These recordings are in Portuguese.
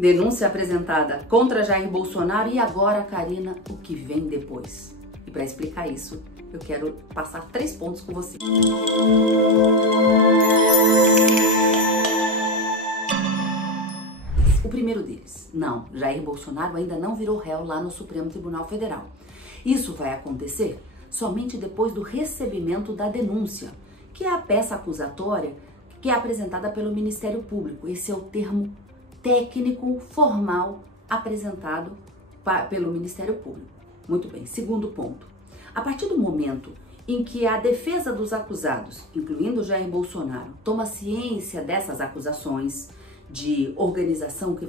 Denúncia apresentada contra Jair Bolsonaro e agora, Karina, o que vem depois? E para explicar isso, eu quero passar 3 pontos com você. O primeiro deles, não, Jair Bolsonaro ainda não virou réu lá no Supremo Tribunal Federal. Isso vai acontecer somente depois do recebimento da denúncia, que é a peça acusatória que é apresentada pelo Ministério Público. Esse é o termo técnico formal apresentado pelo Ministério Público. Muito bem, segundo ponto. A partir do momento em que a defesa dos acusados, incluindo Jair Bolsonaro, toma ciência dessas acusações de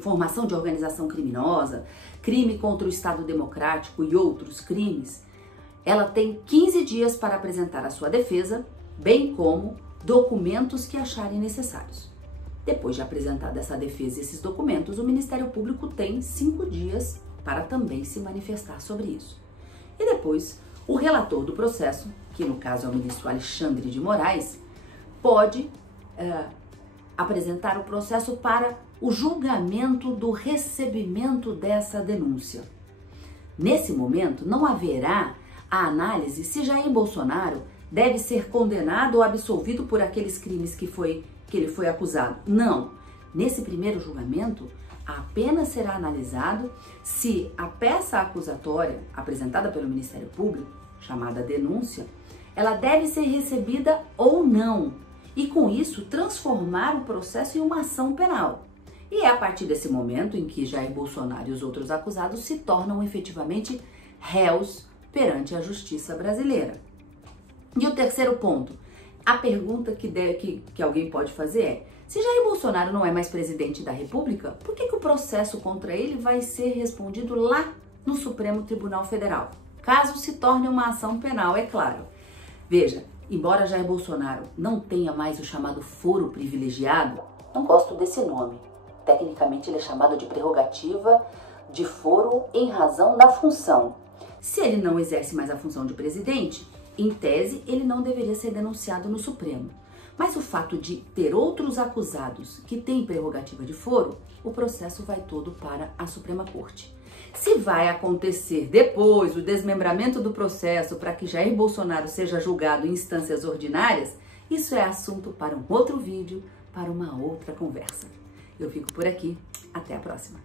formação de organização criminosa, crime contra o Estado Democrático e outros crimes, ela tem 15 dias para apresentar a sua defesa, bem como documentos que acharem necessários. Depois de apresentada essa defesa e esses documentos, o Ministério Público tem 5 dias para também se manifestar sobre isso. E depois, o relator do processo, que no caso é o ministro Alexandre de Moraes, pode apresentar o processo para o julgamento do recebimento dessa denúncia. Nesse momento, não haverá a análise se Jair Bolsonaro deve ser condenado ou absolvido por aqueles crimes que ele foi acusado. Não. Nesse primeiro julgamento, apenas será analisado se a peça acusatória apresentada pelo Ministério Público, chamada denúncia, ela deve ser recebida ou não, e com isso transformar o processo em uma ação penal. E é a partir desse momento em que Jair Bolsonaro e os outros acusados se tornam efetivamente réus perante a justiça brasileira. E o terceiro ponto, a pergunta que alguém pode fazer é: se Jair Bolsonaro não é mais presidente da República, por que o processo contra ele vai ser respondido lá no Supremo Tribunal Federal? Caso se torne uma ação penal, é claro. Veja, embora Jair Bolsonaro não tenha mais o chamado foro privilegiado, não gosto desse nome. Tecnicamente ele é chamado de prerrogativa de foro em razão da função. Se ele não exerce mais a função de presidente, em tese, ele não deveria ser denunciado no Supremo. Mas o fato de ter outros acusados que têm prerrogativa de foro, o processo vai todo para a Suprema Corte. Se vai acontecer depois o desmembramento do processo para que Jair Bolsonaro seja julgado em instâncias ordinárias, isso é assunto para um outro vídeo, para uma outra conversa. Eu fico por aqui. Até a próxima.